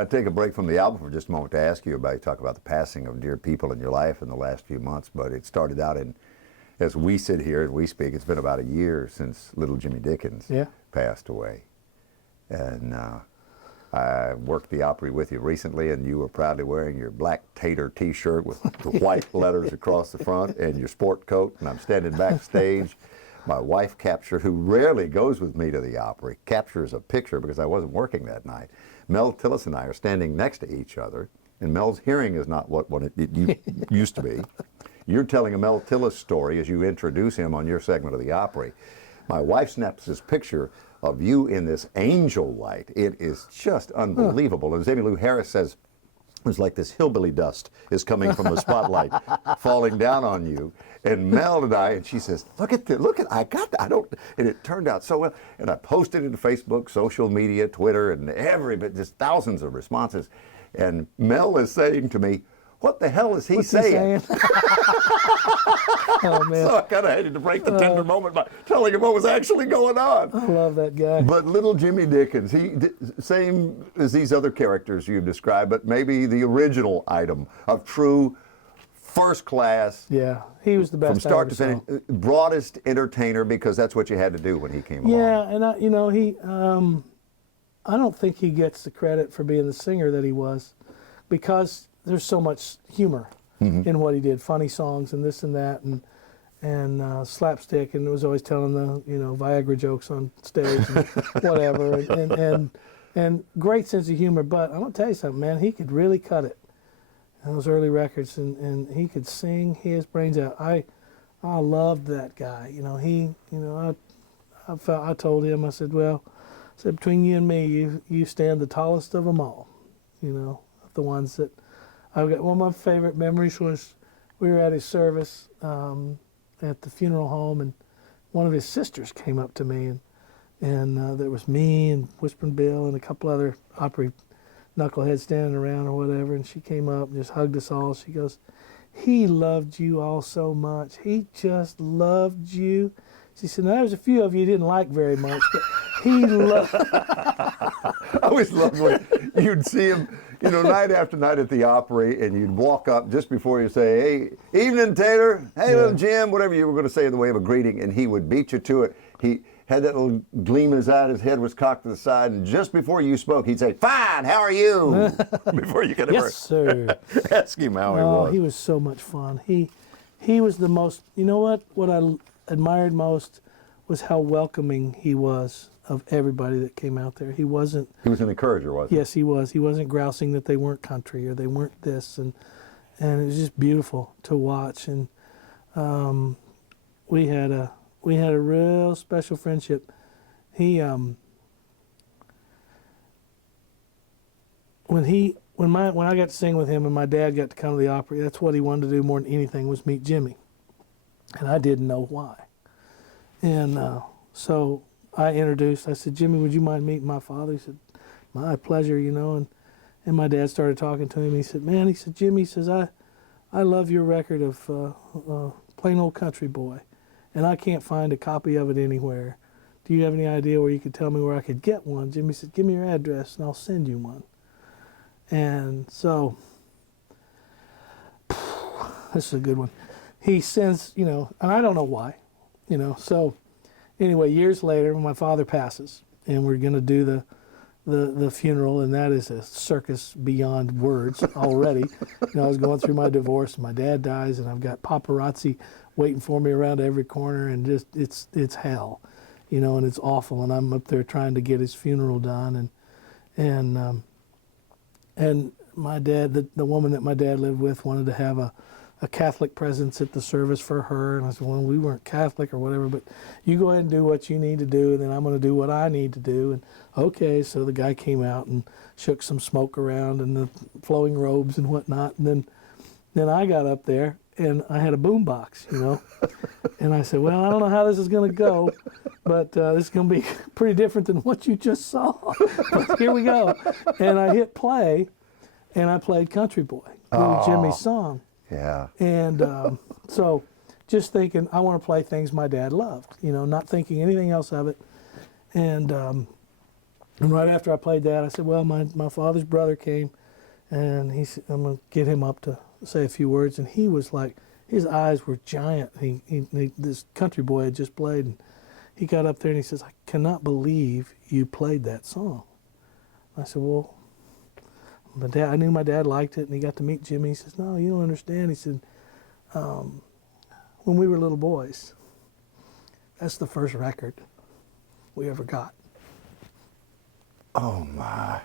I take a break from the album for just a moment to ask you about, you talk about the passing of dear people in your life in the last few months, but it started out as we sit here and we speak, it's been about a year since Little Jimmy Dickens passed away. And I worked the Opry with you recently, and you were proudly wearing your black tater T-shirt with the white letters across the front and your sport coat, and I'm standing backstage. My wife who rarely goes with me to the Opry, captures a picture because I wasn't working that night. Mel Tillis and I are standing next to each other, and Mel's hearing is not what it used to be. You're telling a Mel Tillis story as you introduce him on your segment of the Opry. My wife snaps this picture of you in this angel light. It is just unbelievable. And as Emmylou Harris says, it's like this hillbilly dust is coming from the spotlight, falling down on you. And Mel and I, and she says, look at, I got that. And it turned out so well. And I posted it to Facebook, social media, Twitter, and just thousands of responses. And Mel is saying to me, what the hell is he saying? Oh, man. So I kind of hated to break the tender moment by telling him what was actually going on. I love that guy. But Little Jimmy Dickens, same as these other characters you've described, but maybe the original item of true first class. Yeah, he was the best. From start to finish, broadest entertainer, because that's what you had to do when he came along. Yeah, and I don't think he gets the credit for being the singer that he was, because there's so much humor in what he did, funny songs and this and that, and slapstick, and was always telling the Viagra jokes on stage and whatever, and great sense of humor. But I'm gonna tell you something, man, he could really cut it in those early records, and he could sing his brains out. I loved that guy. I told him, I said, between you and me, you stand the tallest of them all. The ones that I've got. One of my favorite memories was we were at his service at the funeral home, and one of his sisters came up to me, and there was me and Whispering Bill and a couple other Opry knuckleheads standing around or whatever, and she came up and just hugged us all. She goes, he loved you all so much. He just loved you. She said, now there's a few of you he didn't like very much, but he loved. I always loved when you'd see him, night after night at the Opry, and you'd walk up just before you say, hey, evening, Taylor. Hey, little Jim, whatever you were going to say in the way of a greeting, and he would beat you to it. He had that little gleam in his eye, his head was cocked to the side, and just before you spoke, he'd say, fine, how are you? Before you could ever yes, sir. ask him how he was. He was so much fun. He was the most, what I admired most was how welcoming he was of everybody that came out there. He was an encourager, wasn't he? Yes, he was. He wasn't grousing that they weren't country or they weren't this, and it was just beautiful to watch. And we had a real special friendship. He when I got to sing with him and my dad got to come to the Opry, that's what he wanted to do more than anything, was meet Jimmy, and I didn't know why. And so I said, Jimmy, would you mind meeting my father? He said, my pleasure, and my dad started talking to him. He said, Jimmy, he says, I love your record of Plain Old Country Boy, and I can't find a copy of it anywhere. Do you have any idea where you could tell me where I could get one? Jimmy said, give me your address and I'll send you one. And so, this is a good one. He sends, and I don't know why, so anyway, years later, when my father passes, and we're going to do the funeral, and that is a circus beyond words already. I was going through my divorce, and my dad dies, and I've got paparazzi waiting for me around every corner, and just it's hell, and it's awful. And I'm up there trying to get his funeral done, and my dad, the woman that my dad lived with, wanted to have a Catholic presence at the service for her, and I said, well, we weren't Catholic or whatever, but you go ahead and do what you need to do, and then I'm going to do what I need to do. And okay, so the guy came out and shook some smoke around and the flowing robes and whatnot, and then I got up there and I had a boom box, and I said, well, I don't know how this is going to go, but this is going to be pretty different than what you just saw. But here we go. And I hit play, and I played Country Boy, Little Jimmy's song. Yeah. And so just thinking, I want to play things my dad loved, not thinking anything else of it. And And right after I played that, I said, well, my father's brother came, and he said, I'm going to get him up to say a few words. And he was like, his eyes were giant. This country boy had just played, and he got up there and he says, I cannot believe you played that song. I said, well, I knew my dad liked it, and he got to meet Jimmy. He says, no, you don't understand. He said, when we were little boys, that's the first record we ever got. Oh, my.